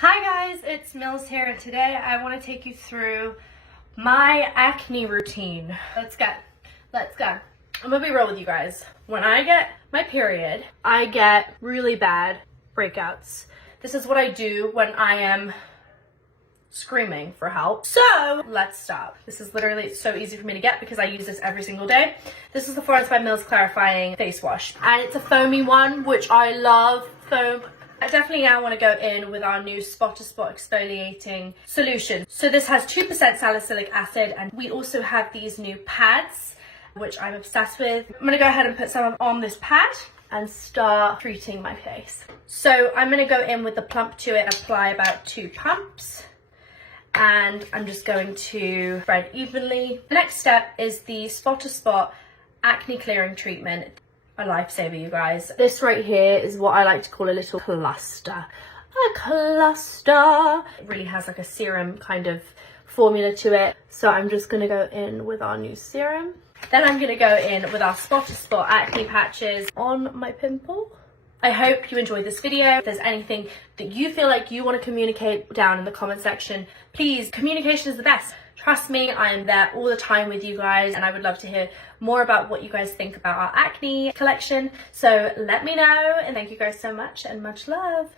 Hi guys, it's Mills here, and today I want to take you through my acne routine. Let's go. I'm gonna be real with you guys. When I get my period, I get really bad breakouts. This is what I do when I am screaming for help. So let's start. This is literally so easy for me to get because I use this every single day. This is the Florence by Mills Clarifying Face Wash, and it's a foamy one, which I love. Foam. I definitely now want to go in with our new spot to spot exfoliating solution. So this has 2% salicylic acid, and we also have these new pads, which I'm obsessed with. I'm going to go ahead and put some on this pad and start treating my face. So I'm going to go in with the Plump to It, apply about 2 pumps, and I'm just going to spread evenly. The next step is the spot to spot acne clearing treatment. A lifesaver, you guys. This right here is what I like to call a little cluster. A cluster. It really has like a serum kind of formula to it. So I'm just gonna go in with our new serum. Then I'm gonna go in with our spot to spot acne patches on my pimple. I hope you enjoyed this video. If there's anything that you feel like you want to communicate down in the comment section, please, communication is the best. Trust me, I am there all the time with you guys, and I would love to hear more about what you guys think about our acne collection. So let me know, and thank you guys so much, and much love.